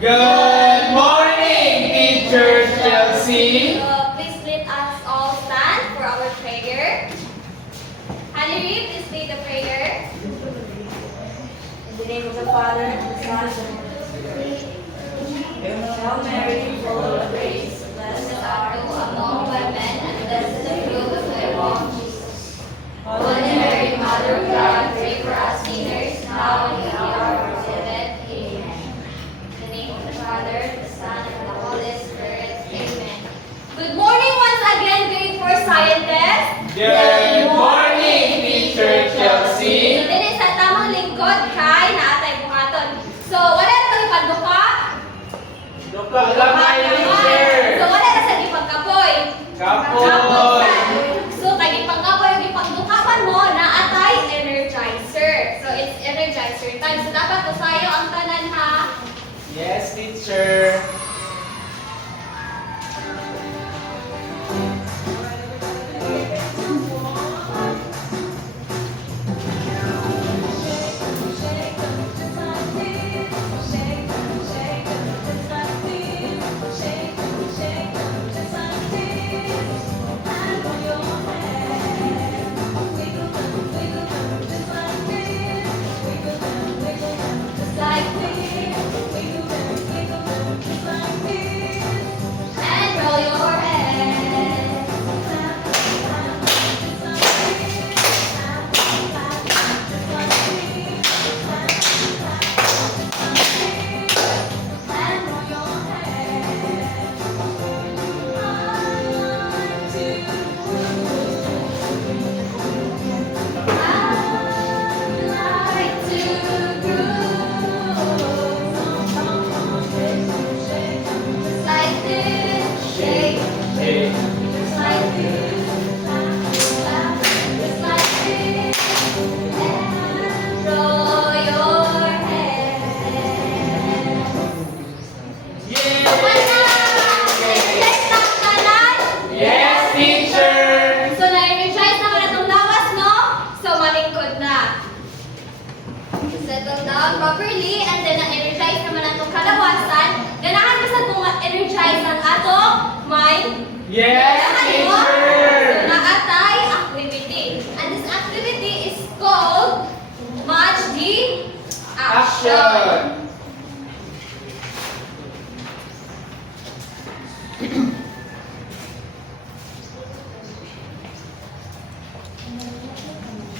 Good morning, Teacher Chelsea. Please let us all stand for our prayer. Hallelujah, please lead the prayer. In the name of the Father, and the Son, and the Holy Spirit. Hail Mary, full of grace, blessed art thou Among women, and blessed is the fruit of thy womb, Jesus. Holy Mary, Mother of God, pray for us sinners, now and in the hour of our death. Amen. In the name of the Father, the Son, and the Holy Spirit. Amen. Good morning once again, grade 4 scientists. Good morning, Teacher Chelsea. So, din sa tamang lingkod kay naatay buhaton. So, wala na kami pagduka. Duka lang kayo, Teacher. So, wala na sa gipagkapoy. Kapoy. So, kay gipagkapoy, yung gipagdukapan mo, naatay energizer. So, it's energizer time. So, dapat usayo ang tanan ha. Yes, Teacher. Just like this. And roll your head. And roll your like to just like this, shake, Hey. just like this, just like this, and roll your head. Yay! Energize na ang tanan. Yes, Teacher. So, na-energize naman itong lawas, no? So, malingkod na. Settle down properly, and then na-energize naman itong kalawasan. Ganahan mo sa itong energize ang atong mind. Yes, Ganahan mo? Teacher. So, naatay activity. And this activity is called match the action. Action.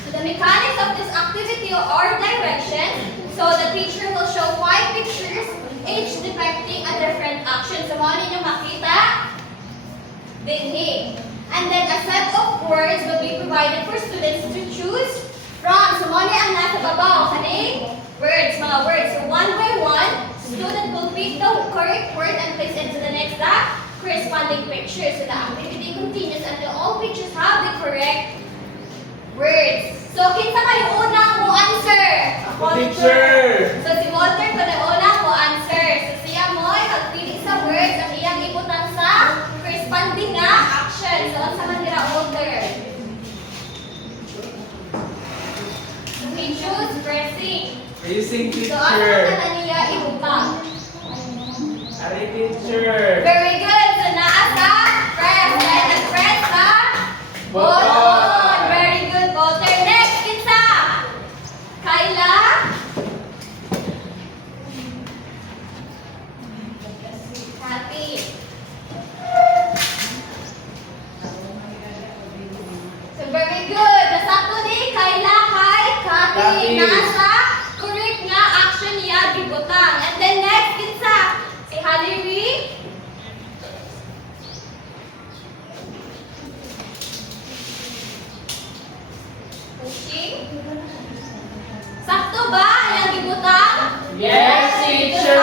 So the mechanics of this activity are direction. So the teacher will show 5 pictures, each depicting a different action. So ano ninyo makita? Dinhi. And then a set of words will be provided for students to choose from. So ano ang nasa babaw? Kani? Words, mga words. So one by one, student will pick the correct word and place it to the next corresponding picture. So the activity continues until all pictures have the correct words. So, kinsa kayo unang mo answer? Ako, Teacher. So, si Walter ko na unang mo answer. So, siya mo ay magpili sa words ang iyang ibutan sa corresponding na action. So, unsa man dira Walter? We choose pressing. Praising, So, ano Teacher. na niya ibutang? Ari, Teacher. Very good. So, naa sa press. Dahil nag-press sa button. Very good, Walter. Next, kinsa? Kyla? Happy. So, very good. Nasakto ni Kyla kay Kathy. Kathy. Nasa correct nga action niya gibutang. And then next, kinsa? Si Hillary. Pushing. Sakto ba ang gibutang? Yes, Teacher.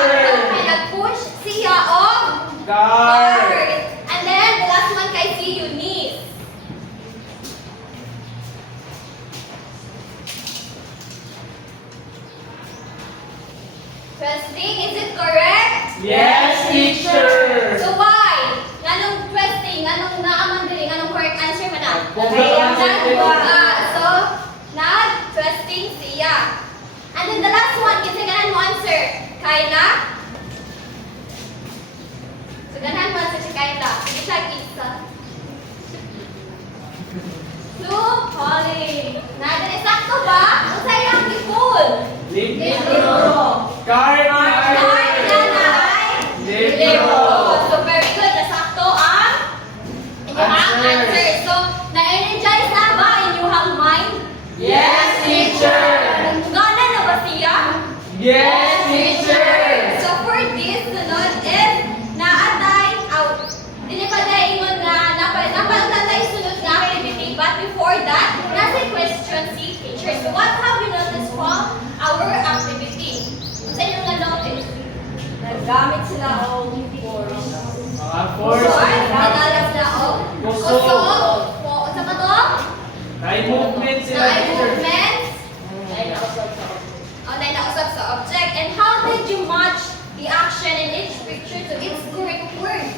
Kaya nag-push siya og Guard. And then the last one kay si Eunice. Twisting, is it correct? Yes, Teacher. So why? Nganong twisting? Nganong naaman diri? Nganong correct answer man na? Nagbuka ang Nagbuka. So, nag-twisting siya. And then the last one, kasi ganan mo answer. Kyla? Yes, teacher. So for this, sunod is naatay out. Dinipaday nga napagtatay sunod nga activity, but before that, nasa question si teacher. So what have we noticed from our activity? Sa inyo nga notice? Naggamit sila og force. Mga Or, force. nagalas na o? Kusog. Kusog. Sa ba to? Eye movement sila, Eye teacher. movements. Dahil nausap sa object. And how did you match the action in each picture to its correct word?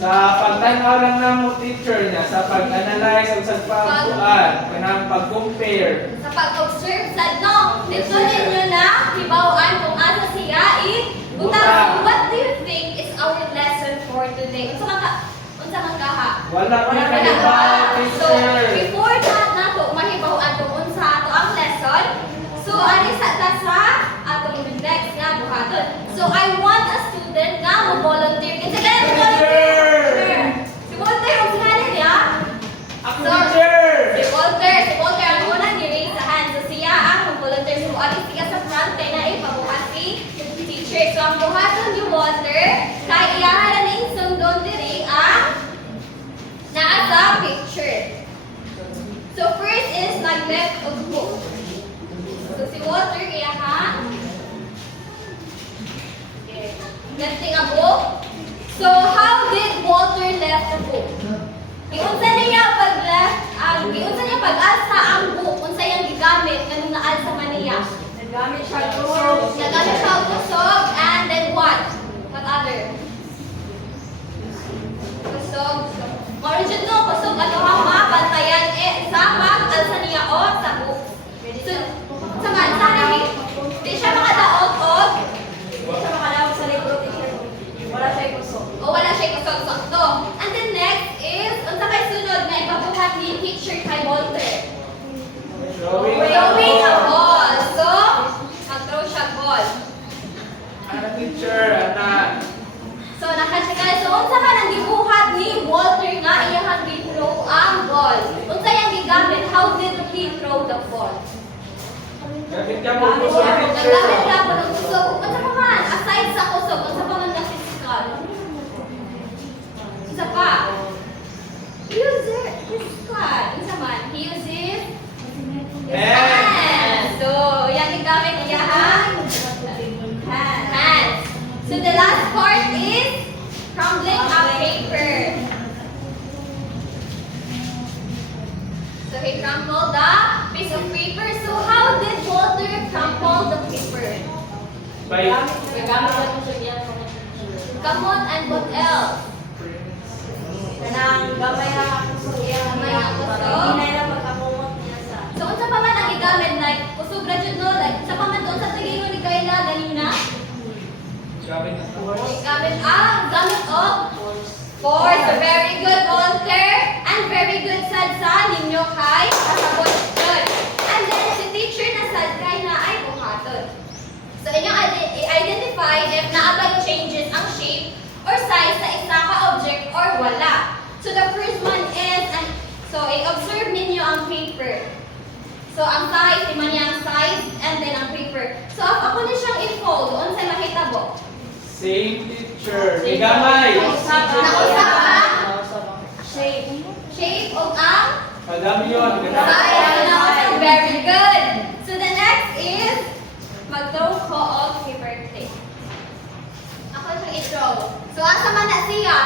Sa pagtanaw lang ng mo teacher niya, sa pag-analyze o sa pagkuhan, kanang pag-compare. Sa pag-observe sa no, dito ninyo na hibawaan kung asa siya Butang. What do you think is our lesson for today? Unsa man kaha? Wala ko Wala na pa. So, teacher. before that nato mahibawaan kung unsa ato ang lesson. So, ani sa atong next nga buhaton. So, I want a student nga mo volunteer. Kasi kaya mo volunteer. Si Walter, kung sinali niya. Ako, So, teacher. Si Walter ang unang ni-raise sa hand. So, siya ang mag-volunteer. So, alis siya sa front kaya na ipabuhat si teacher. So, ang buhaton ni Walter, kaya iyahan na yung sundon diri ang naa sa picture. So, first is neglect of book. So, si Walter iyahan. Ganti nga book. So, how did Walter left the book? Giunsa niya pag-alsa ang book, unsa yang gigamit kanang naalsa man niya. Naggamit siya og Nagamit siya og kusog and then what? What other? Kusog. Original kusog ato ang mabantayan sa pag-alsa niya o sa book. So, sa sana di siya makadaog og Hindi siya makalawag sa libro, teacher. Wala siya kusog. o wala siya kusog sakto. And then next is unsa kay sunod nga ipabuhat ni teacher kay Walter. Showing Throwing a ball. So, mag-throw siya ball. Ano, teacher? Ana. So, nakasya so unsa man ang gibuhat ni Walter nga iyang gi-throw ang ball. Unsa yang gigamit? How did he throw the ball? Gamit ka mo po sa Nagamit teacher. ka po ng kusog. Unsa pa man? Aside sa kusog, unsa pa man na physical? Unsa pa? He uses his card. Unsa man? He uses his hands. So, yang gigamit niya ang hands. So, the last part is crumbling a paper. So, he crumbled the piece of paper. So, how did Walter crumple the paper? By Kamot and what else? Kanang gamay na kusog iya. Gamay na kusog. Hinay na pagkakumot niya sa. So, unsa pa man ang gigamit? Like, kusog ra jud no? Like, sa pa man doon sa tingin ni Kayla ganina? Gamit na Gamit og force. So, very good, Walter. And very good sad sa ninyo kay kasabot. Good. And then, si teacher na sad kay na ay buhaton. So, inyong identify if naabay changes ang shape or size sa isa ka object or wala. So, the first one is, so, i-observe ninyo ang paper. So, ang size, lima niya ang size, and then ang paper. So, ako na siyang i-fold, doon sa makita mo. same teacher. May gamay. Nausap ang Shape. shape o ang Madami yun. size. Nausap, very good. So, the next is, mag-throw ko of paper clip. Ako siyang i-throw. So, asa man na siya?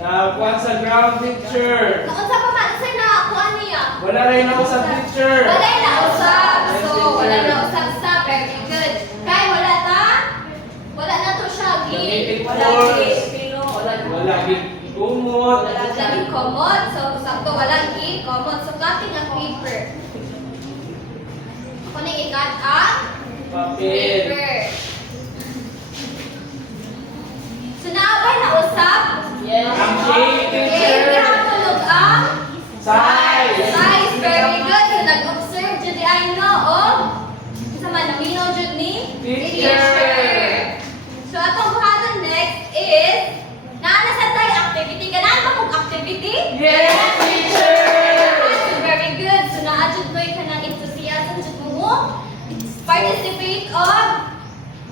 Nakuha sa ground teacher. Naunsa pa man, sir na kuha niya? Wala rin ako sa teacher. Wala na usap. So, wala na usap sa very good. Kaya wala na to siya. Gamitin Wala force. pilo. Wala gig kumot. Wala komod. So, sakto wala komod. So, cutting ang paper. Ako na ikat ang Papel. paper. So, naabay na usap? Ang shape Okay, teacher. pinatulog ang Size. size. Very good. So, nag-observe dyan di ay no, oh. Sa man, naminaw dyan ni Teacher. So, atong buhaton next is, naanasa tayo activity. Ganaan ba kung activity? Yes, teacher. So, very good. So, naadjud mo yung kanang enthusiasm dyan mo. Participate of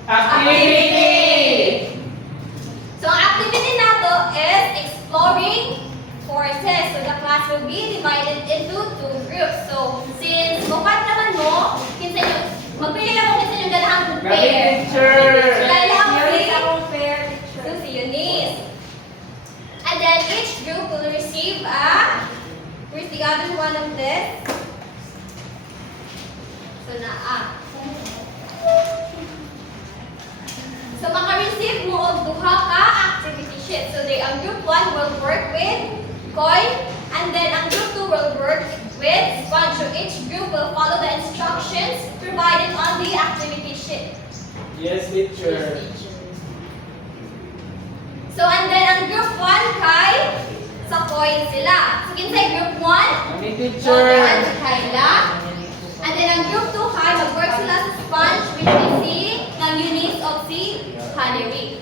Activity! So, ang activity nato is exploring forces. So, the class will be divided into two groups. So, since upat naman mo, kinsa yung, magpili lang mo kinsa yung ganahang Gabi, pair. teacher! So, ganahang Eunice pair. akong fair So, teacher. si Eunice. And then, each group will receive where's the other one of this? So, So, maka-receive mo og duha ka activity sheet. So, ang group 1 will work with coin, and then ang group 2 will work with sponge. So, each group will follow the instructions provided on the activity sheet. Yes, teacher. So, and then ang group 1 kay sa coin sila. So, kinsay group 1? Kami, So, teacher. ang Kayla. And then ang group 2 kay mag-work sila sa sponge, which is si ng Eunice of si Honey.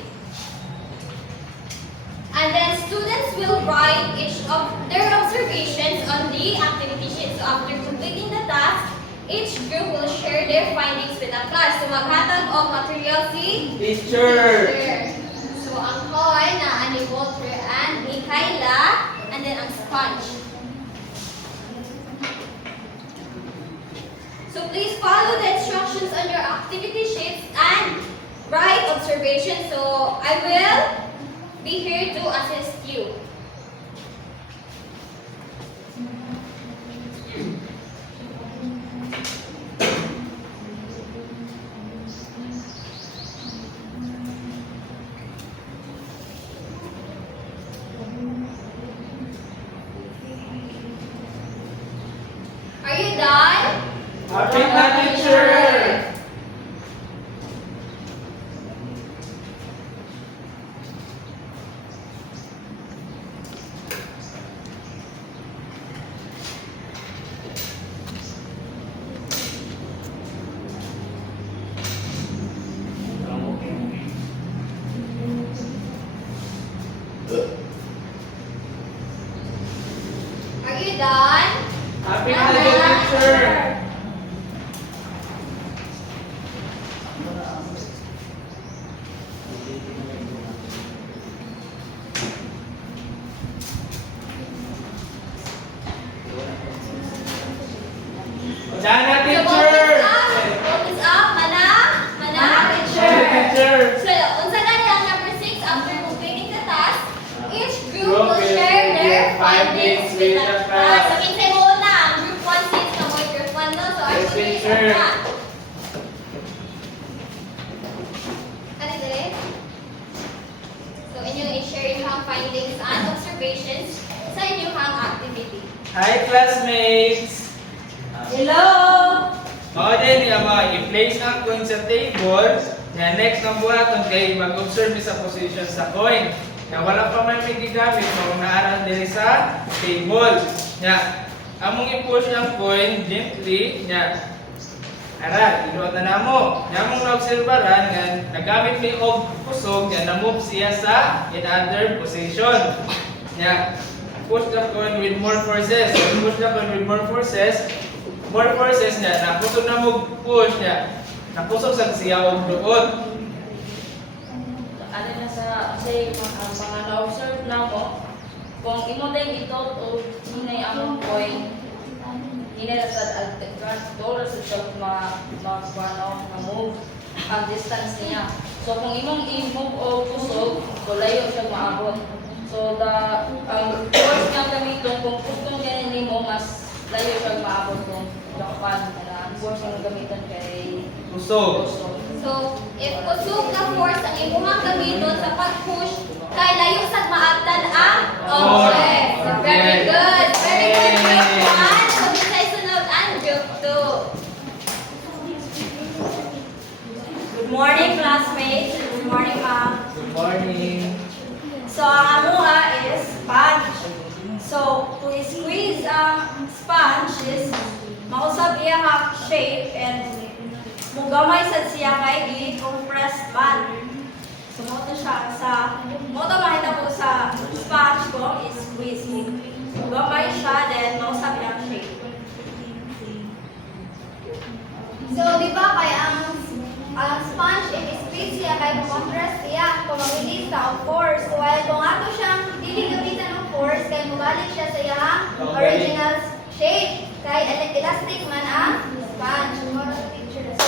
And then students will write each of their observations on the activity sheet. So after completing the task, each group will share their findings with the class. So maghatag og material si Teacher. So ang coin na ni Walter and ni Kayla, and then ang sponge. So please follow the instructions on your activity sheets and write observations. So I will be here to assist you. Are you done? Happy na, teacher. Are you done? Happy holiday, teacher. Diyan na, So teacher. focus up, mana, Teacher. Teacher. So, unsa na lang number 6 after completing the task, each group Group will will share give their their findings findings with with the the class. class. So, kinsay mo na ang group 1 since na mo group 1 no? So, Yes, actually, teacher. na. Kani dire? So, inyong i-share yung findings and observations sa inyong activity. Hi, classmates. Hello! Mao din yung mga i-place ang coin sa table. Na next ang buhaton kay mag-observe mi sa position sa coin. Na wala pa man may gigamit kung naaral diri sa table. Nya, among i-push ang coin gently. Nya, aral, iluot na namo. Nya among naobserbaran nga nagamit mi og kusog nga na-move siya sa another position. Nya, push the coin with more forces. Push the coin with more forces. More forces niya, nakusog na mo push niya. Nakusog sa siya og duot. Ano na say mga na-observe na mo, kung imo tayong ito o hinay ang coin, hinay na sa dollar sa shop ma-move ang distance niya. So kung imong i-move o kusog, so layo siya maabot. So ang force nga gamiton, kung kusog ganyan nimo, mas layo siya maabot kung dapat ang force nga gamiton kay Kusog. kusog. So, if kusog na force ang imuhang gamiton sa pag-push, kay layo sa maabtan ang object. So, very good. Very good, group 1. So, bisay sunod ang group 2. Good morning, classmates. Good morning, ma'am. Good morning. So, ang amuha is sponge. So, to squeeze ang sponge is mausap iya nga shape and mugamay sa siya kay i-compress band. So, moto siya moto makita po sa sponge ko is squeeze. Mugamay siya, then mausap iya ang shape. So, di ba kaya ang sponge, if mamili sa force. While kung ato siyang dili gamitan ng force, kay mabalik siya sa iyang original shape. Kay elastic man ang sponge.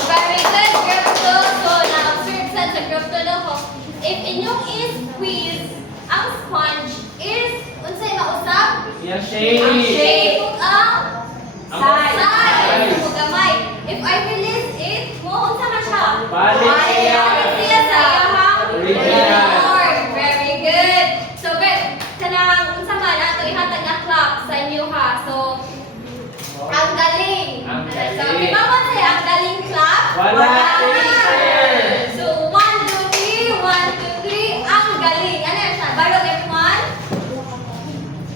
Very good, group 2. So, na-observe sa group 2 na ko. If inyong is-squeeze, ang sponge is, unsay mausap? Yung Ang shape. shape ang Ang size. Ang gamay. If I release it, mo unsa man siya? Balik siya. Balik siya sa iyang Original. form. Very good. So, good. Kanang unsa man ato ihatag nga clap sa inyo ha. So, ang galing. Ang galing. So, di ba man say ang galing clap? Wala, teacher. So, 1, 2, 3, 1, 2, 3, ang galing. Ano yan siya? Barong F1?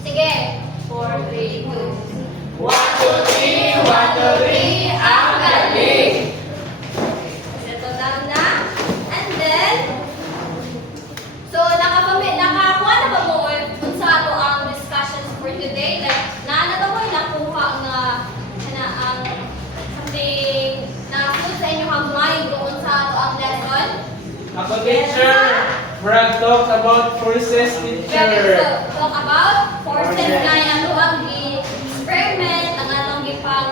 Sige. 4, 3, 2. 1, 2, 3, 1, 2, 3, ang galing. Settle down na. And then, so nakakuha na ba mo unsa ato ang discussions for today? Like, naana ba mo nakuha nga ang something na put sa inyo ang mind kung unsa ato ang lesson? Ako, teacher. Brad talk about forces, Very teacher. so, talk about forces nga ang ang experiment ang atong gipang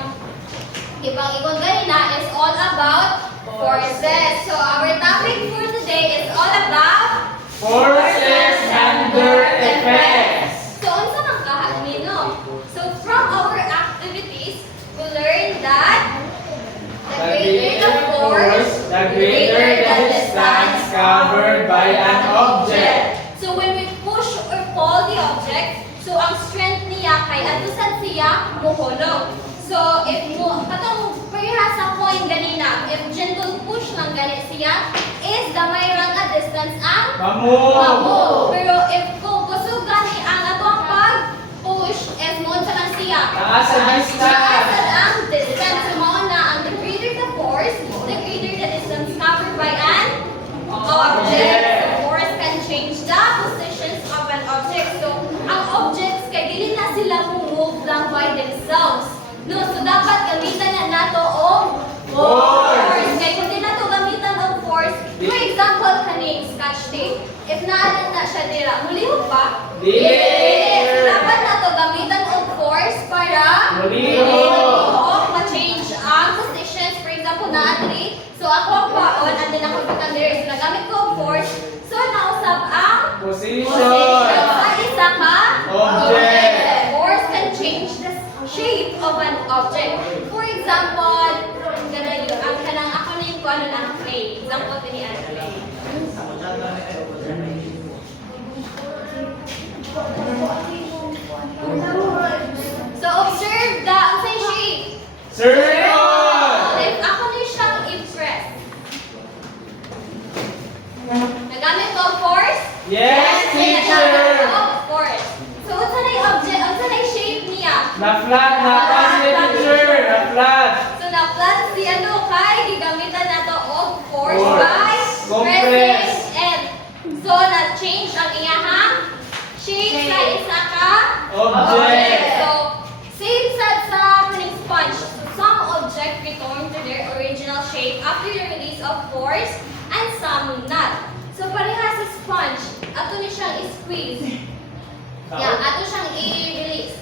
ikon ganina is all about forces. So our topic for today is all about Forces under effects. So unsa man kahagmino? So from our activities, we learned that the greater the force, the greater the distance covered by an object. So when we push or pull the object, so ang strength niya kay atusan siya muhulog. So if mo katong perhaps sa coin ganina, if gentle push lang gani siya, is gamay ra nga distance ang Kamu. Pero if kung gusto gani ang atong pag push, is mo sa lang siya. Taas ang distance. Taas ang distance. So mao na ang the greater the force, the greater the distance covered by an object. So force can change the positions of an object. So ang objects kay dili na sila move lang by themselves. No, so dapat gamitan na nato og force. Kay kung di nato gamitan og force, for example kaning scotch tape. If naalan na siya dira, mulihog pa? Dili. So dapat nato gamitan og force para Mulihog. ma-change ang positions. For example, na atri. So ako ang paon, and then ako butang dira. So nagamit ko og force. So nausap ang Position. sa isa ka Object. Force can change the shape of an object. For example, ang kanang ako na yung kung ano ng clay. Example to ni ang clay. So observe the unsay shape. Circle. If ako na siyang i-press. Nagamit ko ang force? Yes, teacher. Of course. So, unsa na yung object? Unsa na yung shape niya? Na flat na kasi, teacher. Na flat. So, na-flat si ano kay gigamitan nato og force Force. by Compress. pressing and so na-change ang iyahang shape sa isa ka Object. So, same sa kaning sponge. So, some object return to their original shape after the release of force and some not. So, pareha sa sponge, ato ni siyang i-squeeze. Yeah, ato siyang i-release.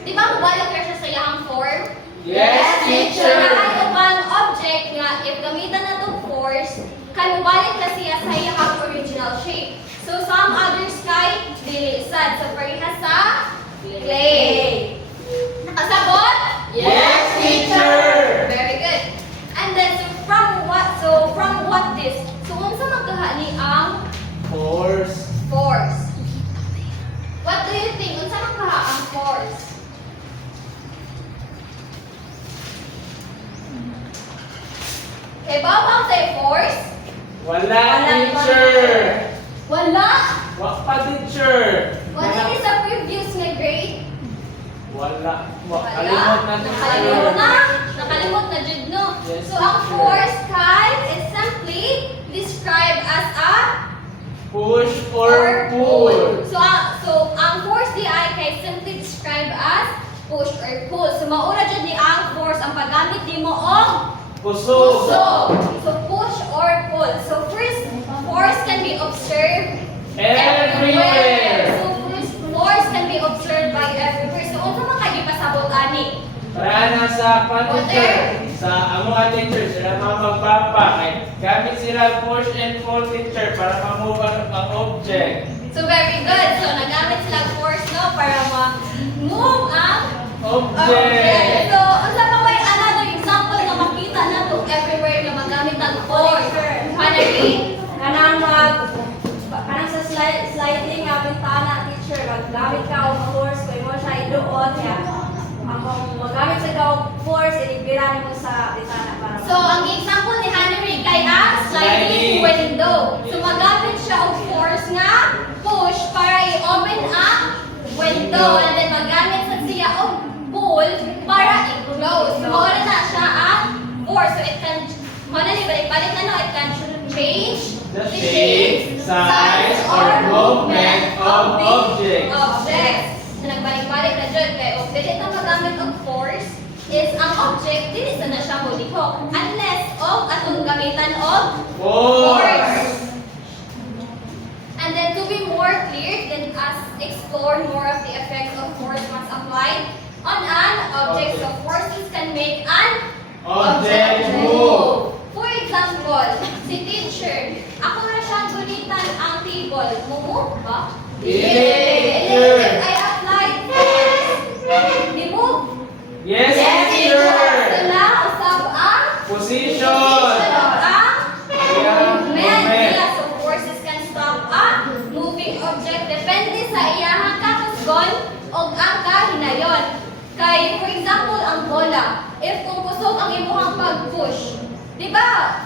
Di ba mabalik ka siya sa iyang form? Yes, teacher. So, nakakabang object nga, if gamitan na itong force, kay mabalik na siya sa iyang original shape. So, some others kay dili sad. So, pareha sa clay. Nakasabot? Yes, teacher. Very good. And then, so from what this? So, unsa magkahali ang Force. force? What do you think? Unsa magkaha ang force? Kay bawang say force? Wala, teacher. Wala. Wak pa, teacher. What is sa previous nga grade? Wala. Wala. Kalimot na, Nakalimot na. teacher. Nakalimot na jud no. Yes, So ang teacher. force kay is simply described as a Push or pull. So ang force di ay kay simply described as push or pull. So maura jud ni ang force ang paggamit nimo og Puso. puso. So push or pull. So first, force can be observed Everywhere. So force can be observed by everywhere. So unsa man kay gipasabot ani? Para na sa teacher, sa among mga teacher, sila mga magbaba, kay gamit sila push and pull teacher para ma-move ang object. So very good. So nagamit sila force no para ma-move ang Object. So unsa pa way another example nga makita nato everywhere nga magamit ang force? Hanari? Kanang sa sliding nga bintana teacher, maggamit ka og force kung imo siya iduot ya. Akong magamit sa ka og force ilibira mo sa bintana para. So ang example ni Hanari kay ang sliding window. So magamit siya og force nga push para i-open ang window and then magamit sa siya og pull para i-close. So wala na siya ang force. So it can Hanari balik-balik na no, it can change The shape, size, or movement of objects. So nagbalik-balik na dyan kay og dili na magamit og force is ang object dili sa na siya mulihok unless og atong gamitan og Force. And then to be more clear, then us explore more of the effects of force once applied on an object. So forces can make an Object move. For example, si teacher, ako na siyang gunitan ang table. Move ba? Yes, If I apply force, di move. Yes, So teacher. na, usab ang Position. movement. Movement. Yeah, so forces can stop a moving object. Depende sa iyahang kakusgon o ang kahinayon. Kay, for example, ang bola. If kung kusog ang imuhang pag-push, di ba?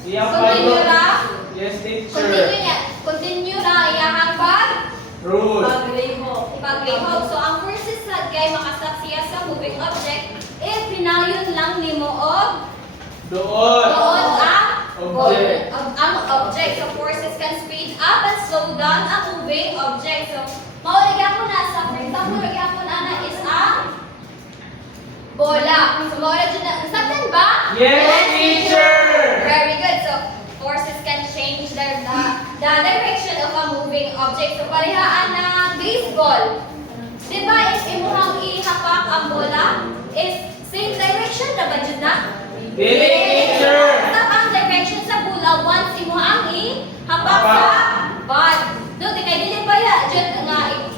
Siyang Continue ra. Yes, Continue teacher. niya. Continue ra iyahang Root. pag-rehog. So, ang forces sa kay makastop siya sa moving object if pinayon lang nimo og Doon. doon ang Object. ang object. So, forces can speed up and slow down ang moving object. So, maulagyan ko na sa, for example, lagyan ko na is ang bola. So, maulagyan na, saktan ba? Yes, teacher. Very good. So, forces can change the direction of a moving object. So, parihaan na baseball. Di ba, if imuhang ihapak ang bola, is same direction na ba dyan na? Dili, teacher. Stop ang direction sa bola once imuhang ihapak sa bat. No, di kay dili ba ya dyan nga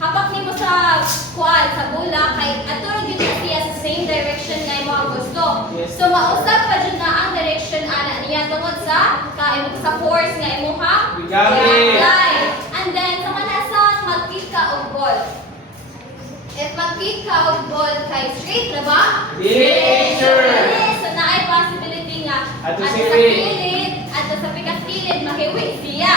hapak nimo sa kuan sa bola kay aturo gyud siya sa same direction nga imo ang gusto. Yes. So mausap pa jud na ang direction ana niya tungod sa sa force nga imuhang Gamit. apply. And then sa manasa mag-kick ka og ball. If mag-kick ka og ball kay straight na ba? Dili, teacher. Dili. So naay possibility nga Ato sa si kilid at sa pikas-kilid mahiwig siya.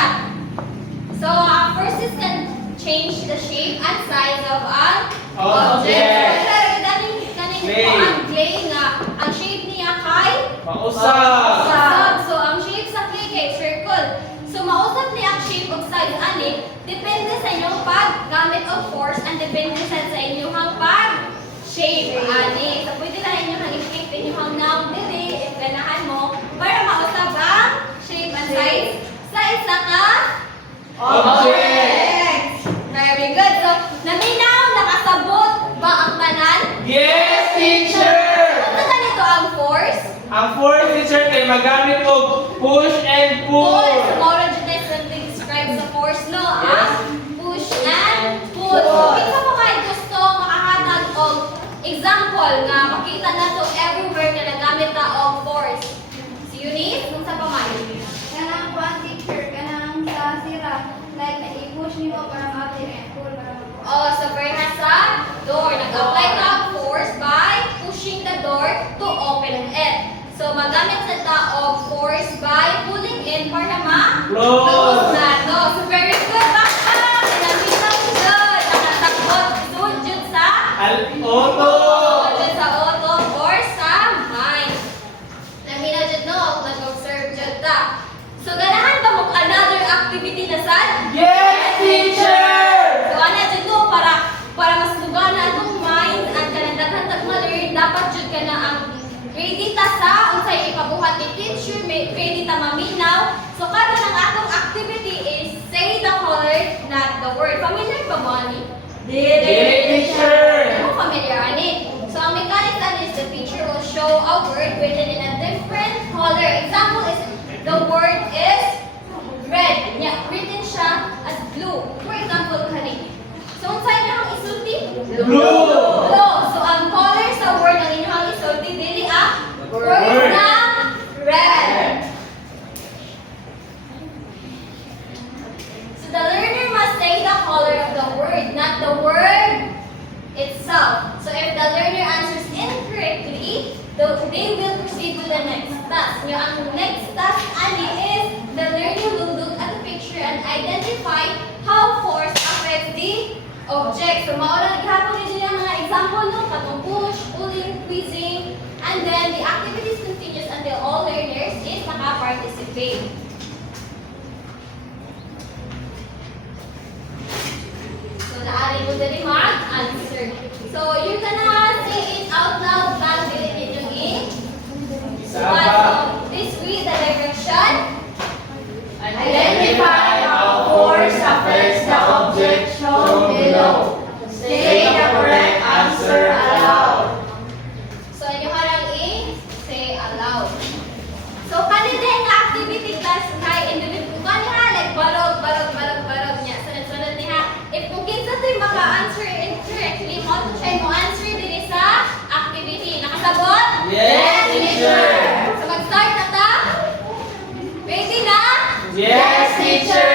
So forces can change the shape and size of an Object. Pero kaning Clay. ko ang clay nga ang shape niya kay Mausap. usab. So ang shape sa clay kay circle. So mausap niya ang shape of size ani depende sa inyong paggamit of force and depende sa inyong pag shape ani. So pwede lang inyong i-click inyong noun dili if ganahan mo para mausap ang shape and size sa isa ka Object. Very good. So, naminaw, nakasabot ba ang tanan? Yes, teacher. Ano ganito ang force? Ang force, teacher, kay magamit og push and pull. Pull. So, Maura Junes simply describes the force, no? Yes. Push and pull. So, ito mo kayo gusto makahatag og example nga makita na to everywhere na nagamit na og force. Si Eunice, kung sa pamay? Kanang kuan teacher, kanang sa sira, like i-push nimo para ma-apply and pull para ma-pull. Oh, so perhaps sa door. Nag-apply ka ang force by pushing the door to open it. So, magamit sa taog force by pulling in para ma-close na to. So, very good. Bakit? Pinamitan good. Nakatakot. Doon dyan sa Al-auto. dyan sa auto or sa mind. Namina dyan no, nag-observe dyan ta. So, ganahan ba mo another activity na sad? Yes, teacher. So, ano dyan no, para mas lugar na itong mind at kanandaghan tag-learn, dapat dyan ka na ang ready ta sa unsay ikabuhat ni teacher, ready ta maminaw. So, karon ang atong activity is say say the color, not the word. Familiar ba mo, ani? Dili, teacher. Ako familiar, ani? So, ang mechanics that is the teacher will show a word written in a different color. Example is, the word is red. Yeah, written siya as blue. For example, kani. So, unsay na ang isulti? Blue. Blue. So, ang color sa word ng inyong isulti, dili ang word na red. So, the learner must say the color of the word, not the word itself. So, if the learner answers incorrectly, they will proceed to the next task. Yung ang next task, ani, is the learner will look at the picture and identify how force affects the object. So, maura naghapon din yung mga example, no? Katong push, pulling, squeezing, and then the activities continues until all learners is naka-participate. So, naari mo dali mag-answer. So, you're gonna say it out loud back within ninyo in. Saba. This week, the direction. Identify how force affects the object shown below. Say the correct answer aloud. So, inyo harang say aloud. So, kanina nga activity class kay individual. Kanya like barog niya. Sunod niya. If kung kinsa to'y maka-answer incorrectly, mo to siya mo answer din sa activity. Nakasabot? Yes, teacher. So, mag-start na ta? Ready na? Yes, teacher.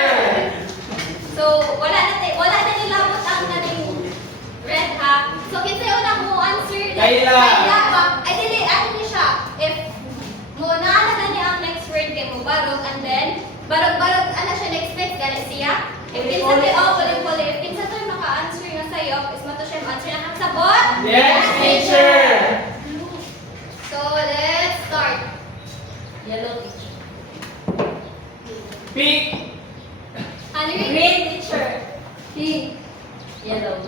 So, wala na nilabot ang naning red ha. So, kinsa yung una mo answer? Kayla. Ay, dili, ano niya siya? If mo naala na niya ang next word kay mo barog, and then, barog, ano siya next, gano'n siya? If kinsa tayo, puli. If kinsa tayo maka-answer nga sa'yo, is mato siya ma-answer na kakasabot? Yes, teacher. So, let's start. Yellow teacher. Pink. Ano yun? Green teacher. Pink. Yellow.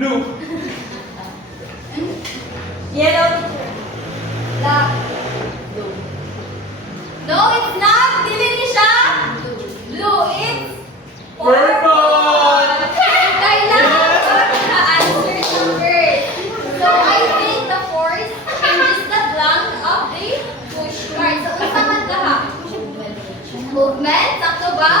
Blue. Yellow teacher. Black. Blue. No, it's not. Dili ni siya. Blue. It's Purple. Kailangan ko na-answer the word. So, I think the force changes the blank of the push card. So, unsa man daha? Movement? Sakto ba?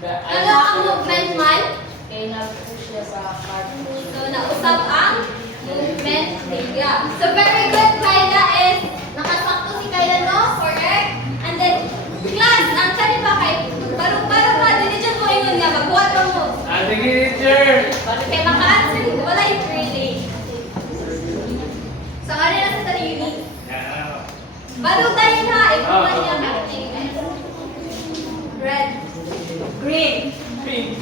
Ano ang movement man? Kaya nag-push siya sa card. So, nausap ang movement niya. So, very good, Kyla, is nakasakto si Kyla, no? Correct? And then, class, ang kani ba kay barong-barong ka, dili dyan mo ingon nga, magbuhat mo. Ate teacher. Kaya maka-answer, wala yung really. So, ano na sa tali unique? Barong tayo na, ikaw na niya acting. Red. Green. Pink.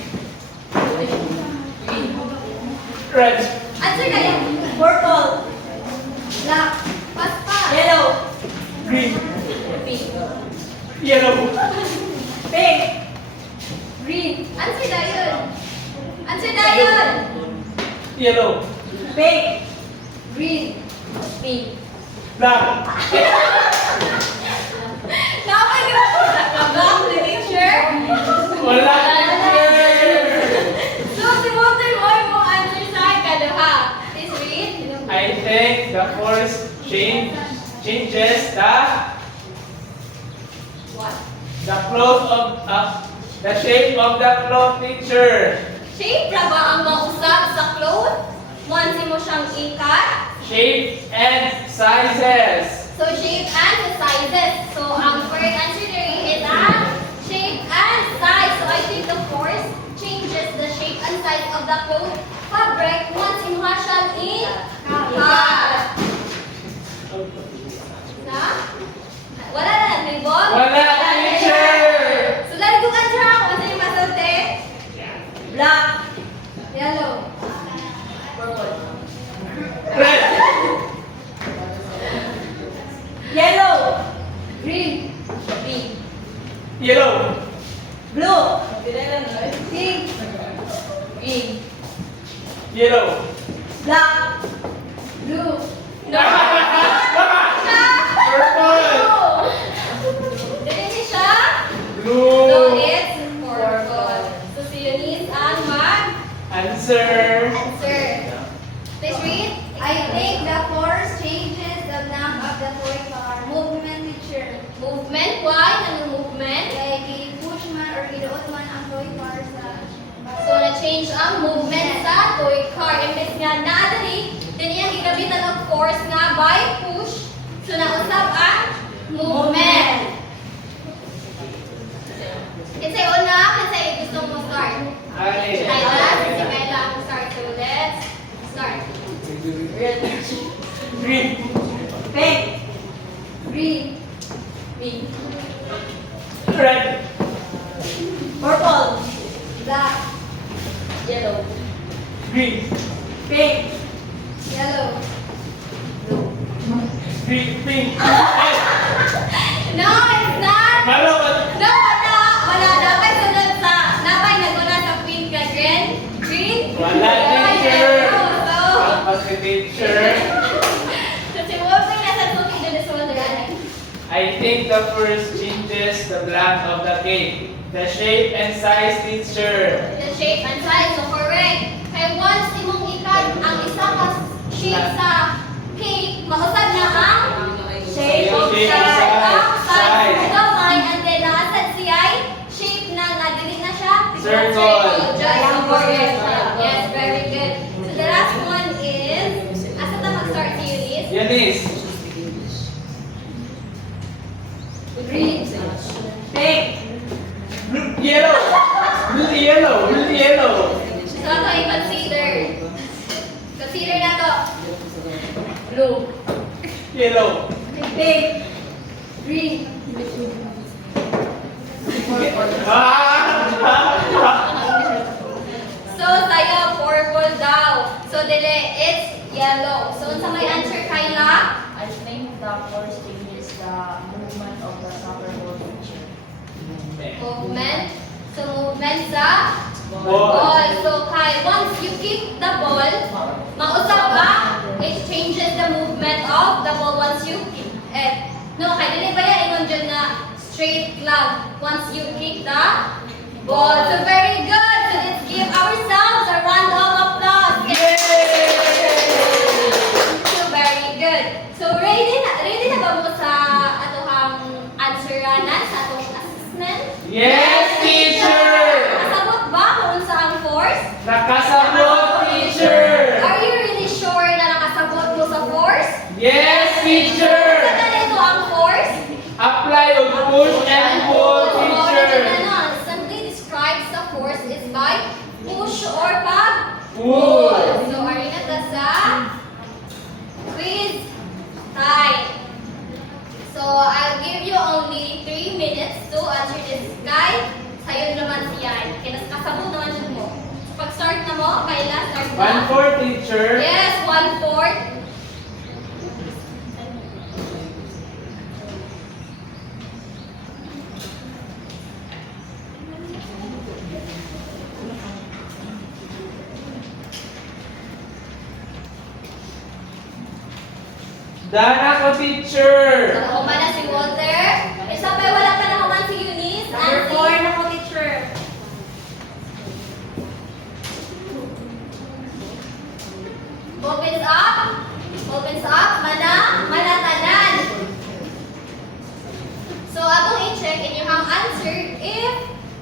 Red. Answer kayo. Purple. Black. Paspa. Yellow. Green. Pink. Yellow. Pink. Green. Answer na yun. Answer na yun. Yellow. Pink. Green. Pink. Black. Napay ka ba? Black the teacher. Wala, teacher. So, si Motoy mo yung mga answer sa akin, ha? Please read. I think the force changes What? the shape of the cloth, teacher. Shape na ba ang mausap sa cloth? Once mo siyang ikat. Shape and sizes. So, shape and the sizes. So, ang correct answer there is shape and size. So, I think the force changes the shape and size of the cloth fabric once mo siyang ikat. Na? Wala na, may ball? Wala, teacher. So, lalidukan siya. Ano yung masalte? Black. Yellow. Purple. Red. Yellow. Green. Pink. Yellow. Blue. Pink. Green. Yellow. Black. Blue. Purple. Blue. Dili siya? Blue. So, it's purple. change ang movement sa toy car. Imbes nga naadali, then iyang gigabitan og force nga by push. So nausab ang movement. Kinsay una, kinsay gusto mo start? Ay. Kayla, si Kayla ang start. So let's start. Green. Pink. Green. Pink. Red. Purple. Black. Yellow. Green. Pink. Yellow. Green. Pink. No, it's not. Malo. No, wala. Wala. Dapat sunod sa, dapat naguna sa pink ka green. Green. Wala, teacher. Yellow. So, Tapos si teacher. so si Wolfie nasa suki din sa wala. I think the first changes the blank of the cake. The shape and size, teacher. The shape and size, so correct. Kaya once imong ikan ang isa ka shape sa cake, mausab na ang shape of Shape, size. Ang size. size. Gamay, and then nakasad siya ay shape na dili na siya. Circle. Just correct. Yes, very good. So the last one is, asa ta mag-start si Eunice? Eunice. Green. Pink. Blue, yellow. Blue, yellow. Blue, yellow. So ato i-consider. Consider na to. Blue. Yellow. Pink. Green. So tayo purple daw. So dili it's yellow. So unsa may answer Kayla? I think the first thing is the movement of the soccer ball picture. Movement. So movement sa Ball. ball. So kay once you kick the ball, mausap ba? It changes the movement of the ball once you kick it. No, kay dili ba yan ingon dyan na straight lang once you kick the ball. So very good. So let's give ourselves a round of applause. So very good. So ready na ba mo sa atohang answeranan sa atong assessment? Yes, teacher. Nakasabot ba kung sa ang force? Nakasabot, teacher. Are you really sure na nakasabot mo sa force? Yes, teacher. Sa ito ang force? Apply or push and pull, teacher. Simply describes the force is by push or pag Pull. So are you na sa quiz time. So I'll give you only 3 minutes to answer this guy. Sayo naman siya. Kaya kasabot naman siya mo. So pag-start na mo, Kayla, start na. 1-4, teacher. Yes, 1/4. Dana ko, teacher. So, na si Walter. Isa pa wala pa nakuman si Eunice. Number 4 na ko, teacher. Opens up. Opens up. Manatanan. So, atong i-check inyong answer if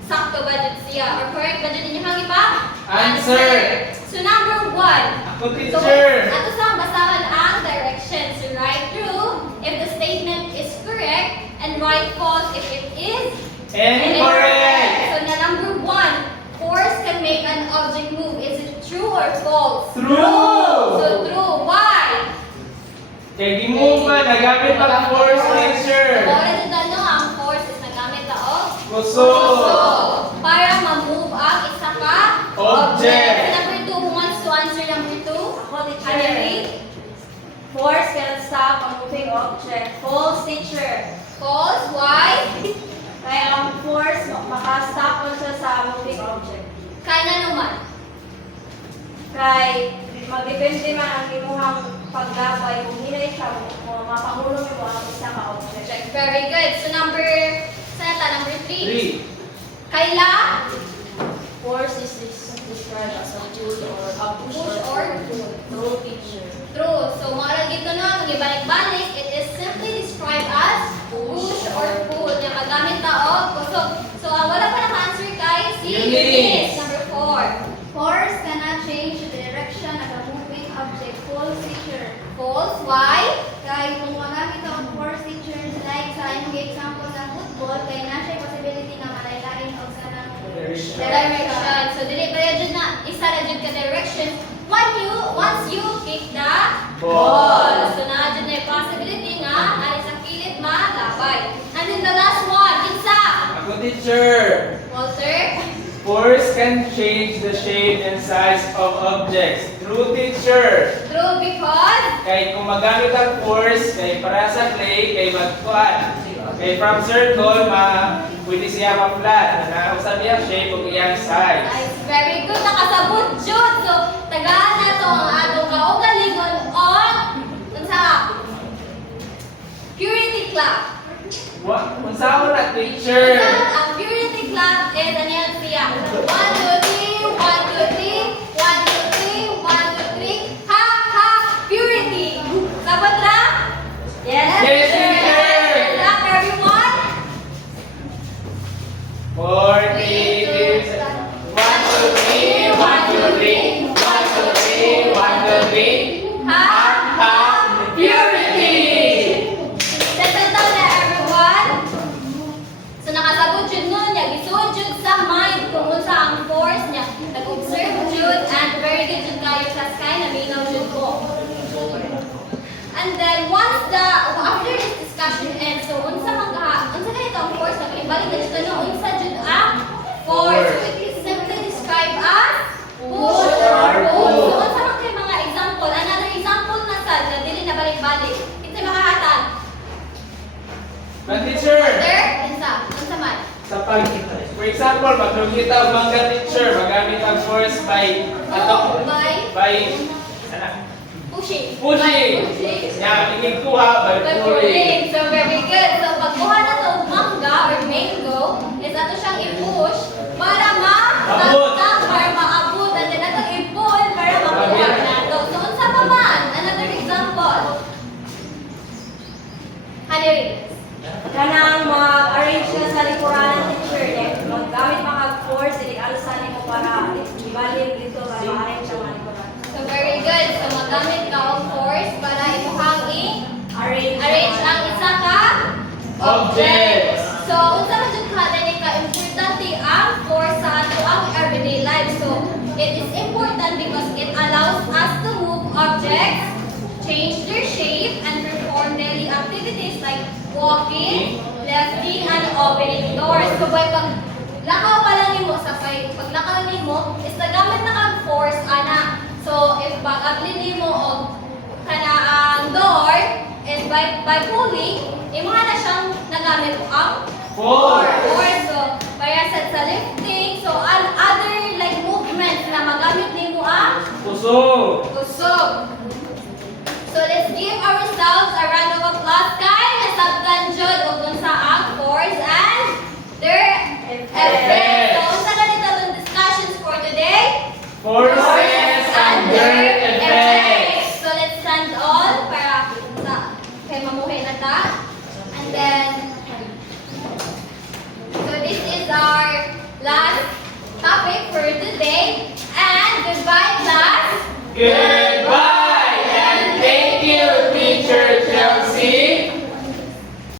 sakto ba dyan siya or correct ba dyan inyong ipa? Answer. So, number 1. Ako, So, teacher. ato sa basahan ang directions. So, write true if the statement is correct and write false if it is Incorrect. So, na number 1, force can make an object move. Is it true or false? True. So, true. Why? Kaya gi-move man, nagamit pang force, teacher. Already done no, ang force is nagamit na Kuso. para ma-move ang isa ka Object. So, number 2, who wants to answer number 2? Ako, teacher. Annalyn? Force cannot stop a moving object. False, teacher. False. Why? Kaya ang force, makastop mo siya sa moving object. Kana naman. Kay magdepende man ang imuhang paggabay kung hinay siya mo mapahulong mo ang isa ka object. Check. Very good. So, number 3. 3. Kayla? Force is described as a tool or a push Push or pull? True, teacher. True. So, mara dito na, kung ibalik-balik, it is simply described as push or pull. Yung magamit na o kusog. So, wala pa naka-answer kay si Eunice. Eunice. Number 4. teacher. Walter? Force can change the shape and size of objects. True, teacher. True because? Kay kung magamit ang force, kay para sa clay, kay magkuhan. Kay from circle, pwede siya ma-flat. Nakausap niya shape o iyang size. Nice, very good. Nakasabot jud. So, tagaan na to ang atong kaugalingon on unsa? Purity clock. What? Kung saan na, teacher? Ang purity clock is ano yan siya? 1, 2, 3, 1, 2, 3, 1, 2, 3, 1, 2, 3. Ha, ha, purity. Sabat na? Yes. Yes, teacher. Good luck, everyone. 40 years. 1, 2, 3, 1, 2, 3, 1, 2, 3, 1, 2, 3. Ha, Ha, purity! settle down na, everyone. So, nakasabot jud nun niya. Gisuod jud sa mind kung unsa ang force niya. Nag-observe jud and very good jud kayo sa sky na minaw jud ko. And then once after this discussion ends, so unsa ganito ang force na ibalik na dito no unsa jud ang force. So it is simply described as push or pull. So unsa man kay mga example? Another example na sad na dili na balik-balik. Ito makahatag. But teacher, There, unsa man? sa pag, for example, maglugita ang mangga teacher, magamit ang force by, by, ano? Pushing. Pushing. By pushing. Yeah, ikikuha by By pulling. pulling. So very good. So pagkuha na to mangga or mango, is ato siyang i-push para Abot. para maabot. And then ato i-pull para makuha na to. So unsa pa man? Another example. Haniri. Kanang mag-arrange ka sa likuran ng teacher, maggamit mga force, alsa nimo para ibalin dito para ma-arrange ang mga likuran. So very good. So magamit ka of force para imuhang Arrange ang isa ka Objects. So unsa man jud ka dili ka importante ang force sa ato ang everyday life. So it is important because it allows us to move objects, change their shape, and perform daily activities like walking, lifting, and opening doors. So by paglakaw pa lang nimo paglakaw nimo is nagamit na kang force ana. So if pag-apply nimo og kana ang door is by pulling, imo na siyang nagamit ang force. So para sa lifting, so other like movements na magamit nimo ang Kusog. kusog. So let's give ourselves a round of applause kay nasabtan jud og unsa ang force and their effects. So unsa ganito ang discussions for today? Forces and their effects. So let's stand all para kay mamuhay na ta. And then so this is our last topic for today. And goodbye class. Good.